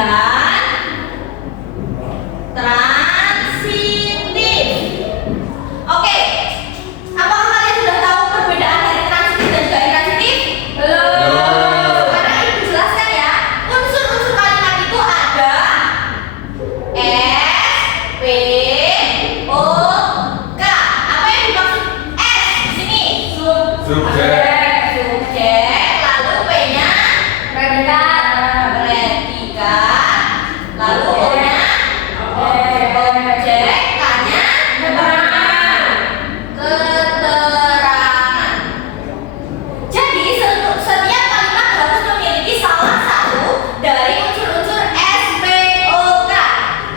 dan transitif. Oke, apakah kalian sudah tahu perbedaan dari transitif dan juga intransitif? Belum. Sekarang ibu jelaskan ya. Unsur-unsur kalimat itu ada S, P, O, K. Apa yang dimaksud S di sini? Subjek. Lalu P-nya predikat. Lalu O-nya objek, K-nya keterangan. Jadi setiap kalimat harus memiliki salah satu dari unsur-unsur S, P, O, K.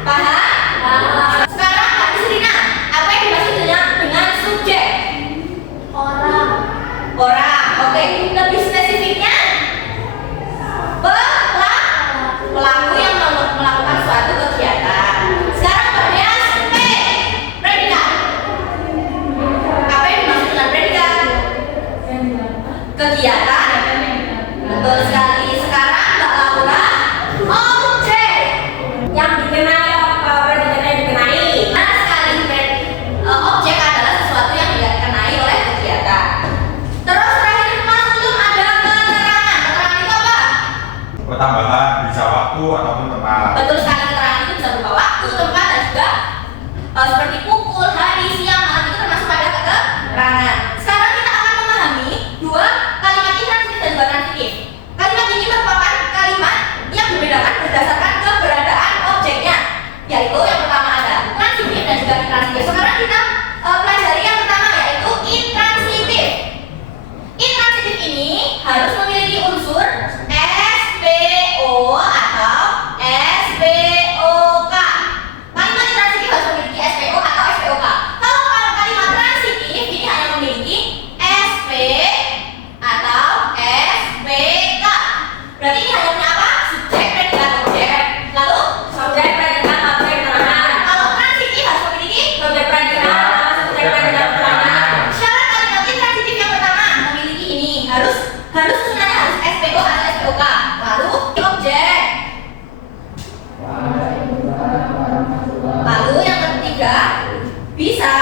Paham? Sekarang habis Rina, apa yang dimaksud dengan subjek? Orang. Oke, lebih spesifiknya pelaku yang melakukan suatu kegiatan. Sekarang berhias P, predikat. Apa yang dimaksud dengan predikat? Kegiatan. Betul sekali. Sekarang Mbak Laura, objek yang dikenai apa predikatnya dikenai. Nah, sekali objek adalah sesuatu yang dikenai oleh kegiatan. Terus terakhir Mas belum ada keterangan. Keterangan itu apa? Tambahan bisa waktu ataupun tempat. Betul sekali, keterangan itu bisa berupa waktu, tempat, dan juga seperti pukul, hari, siang, malam itu termasuk pada keterangan. Sekarang kita akan memahami dua kalimat intransitif dan juga transitif. Kalimat ini merupakan kalimat yang dibedakan berdasarkan keberadaan objeknya, yaitu yang pertama ada transitif dan juga intransitif. Sekarang kita pelajari yang pertama, yaitu intransitif. Intransitif ini harus memiliki unsur SPO atau SPOK. Kalimat intransitif harus memiliki SPO atau SPOK. Kalau kalimat transitif ini hanya memiliki SP atau SPK. Berarti ini hanya punya apa? Subjek, predikat, objek. Lalu subjek, predikat, objek, keterangan. Kalau transitif harus memiliki subjek, predikat, subjek, predikat, keterangan. Syarat kalimat intransitif yang pertama memiliki ini harus susunannya harus SPO atau SPOK. Lalu objek. Lalu yang ketiga bisa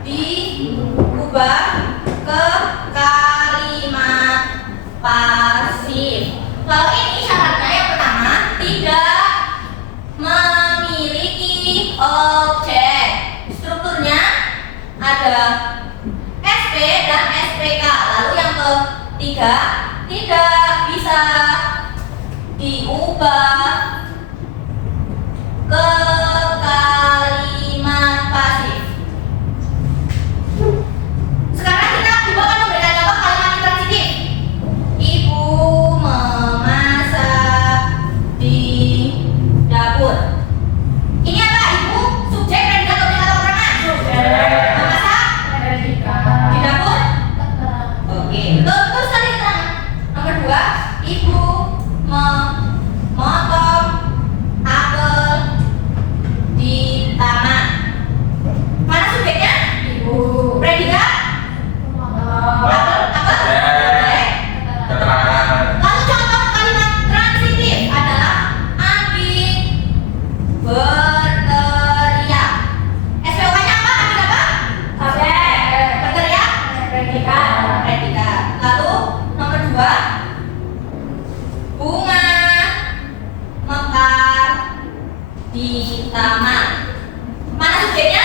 diubah ke kalimat pasif. Kalau ini syaratnya yang pertama tidak memiliki objek. Strukturnya ada SP dan SPK. Lalu yang ketiga tidak bisa diubah ke kalimat pasif. Sekarang kita akan memberikan contoh kalimat intransitif. Ibu memasak di dapur. Ini apa? Ibu subjek, predikat, objek atau keterangan? Memasak di dapur. Oke, betul sekali keterangan. Nomor dua, ibu memotong apel di taman. Mana subjeknya? Ibu. Predikat? Apel. Keterangan. Lalu contoh kalimat transitif adalah Adik berteriak. SPOK-nya apa? Adik apa? Subjek. Berteriak? Predikat. Lalu nomor dua, bunga mekar di taman. Mana subjeknya?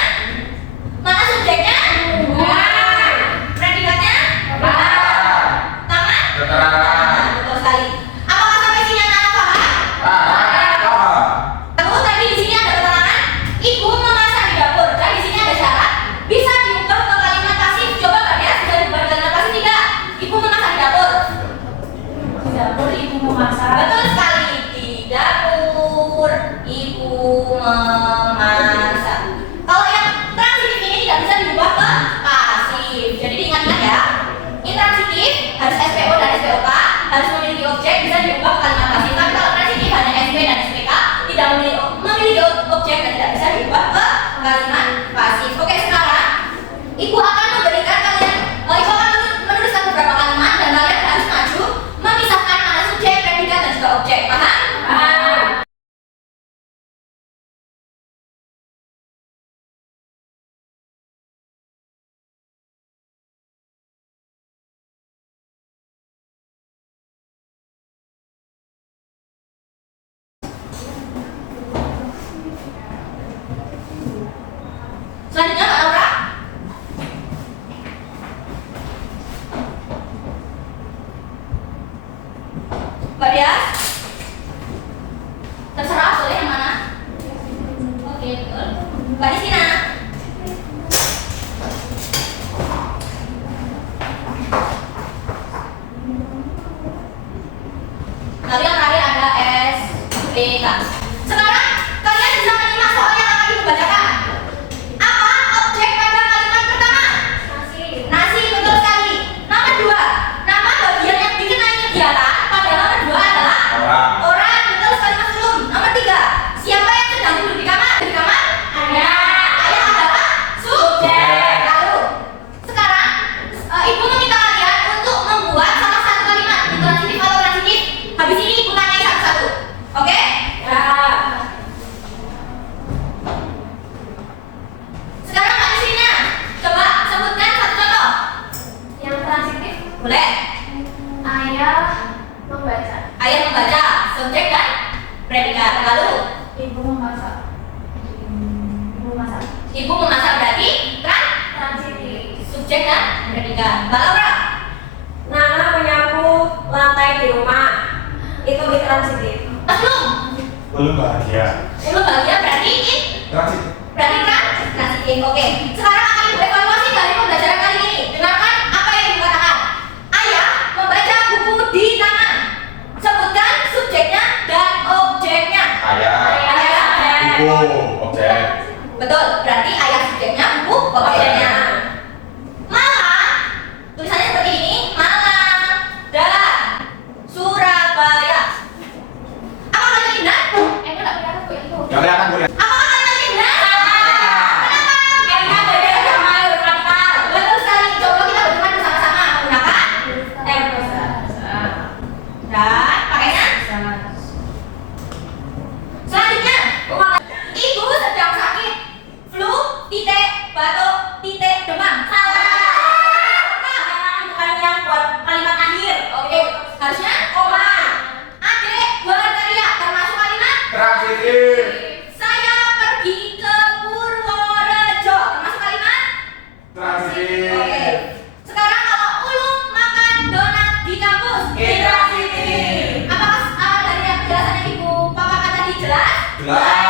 Bunga. Predikatnya? Taman? Keterangan. Betul sekali. Apakah sampai sini anak-anak paham? Lalu tadi di sini ada keterangan ibu memasak di dapur. Dan di sini ada syarat bisa diubah ke kalimat pasif. Coba Mbak Dia bisa diubah ke kalimat pasif tidak? Ibu memasak di dapur. Ibu memasak. Betul sekali, di dapur ibu memasak. Kalau yang transitif ini tidak bisa diubah ke pasif. Jadi diingat-ingat ya. Intransitif harus SPO dan SPOK, harus memiliki objek, bisa diubah ke kalimat pasif. Tapi kalau transitif hanya SP dan SPK, tidak memiliki objek dan tidak bisa diubah ke kalimat pasif. Oke, sekarang ibu akan memberikan kalian, ibu akan menuliskan beberapa kalimat dan kalian harus maju memisahkan mana subjek, predikat dan juga objek. Paham? SPK. Sekarang kalian bisa menyimak soal yang akan ibu bacakan. Apa objek pada kalimat pertama? Nasi. Nasi, betul sekali. Nomor 2, nama bagian yang dikenai kegiatan pada nomor 2 adalah Orang. orang, betul sekali Mas Ulum. Nomor 3, siapa yang sedang duduk di kamar? Di kamar? Ayah. Ayah adalah subjek. Lalu, sekarang ibu meminta kalian untuk membuat salah satu kalimat intransitif atau transitif. Habis ini ibu tanya satu-satu. Oke? Ya. Sekarang Mbak Nisrina, coba sebutkan satu contoh. Yang transitif. Boleh? Ayah membaca. Ayah membaca, subjek dan predikat. Lalu, Ibu memasak. Ibu masak. ibu memasak berarti Transitif. subjek dan predikat. Mbak Laura, Nana menyapu lantai di rumah. Itu intransitif. Mas Belum. Belum bahagia. Belum bahagia berarti Transit. berarti transitif. Oke. Sekarang akan ibu evaluasi dari pembelajaran kali ini. Dengarkan apa yang ibu katakan. Ayah membaca buku di taman. Sebutkan subjeknya dan objeknya. Ayah. Ayah. Buku. Objek. Betul. Berarti ayah subjeknya, buku objeknya. Malang. Tulisannya seperti ini. Malang dan Surabaya. Apakah kalian benar? Enggak kelihatan Bu itu. Gak kelihatan gue. Apakah kalian benar? Enak beda sama radikal. Betul sekali. Coba kita berikan bersama-sama menggunakan dan pakainya. Selanjutnya, ibu sedang sakit, flu, titik, batuk, titik, demam. Salah. Bukan yang buat kalimat akhir. Oke, harusnya koma. Adik berkarya termasuk kalimat Transitif. saya pergi ke Purworejo termasuk kalimat. Transitif. Oke. Sekarang kalau Ulum makan donat di kampus. Intransitif. Apakah dari penjelasan yang ibu paparkan tadi jelas? Jelas.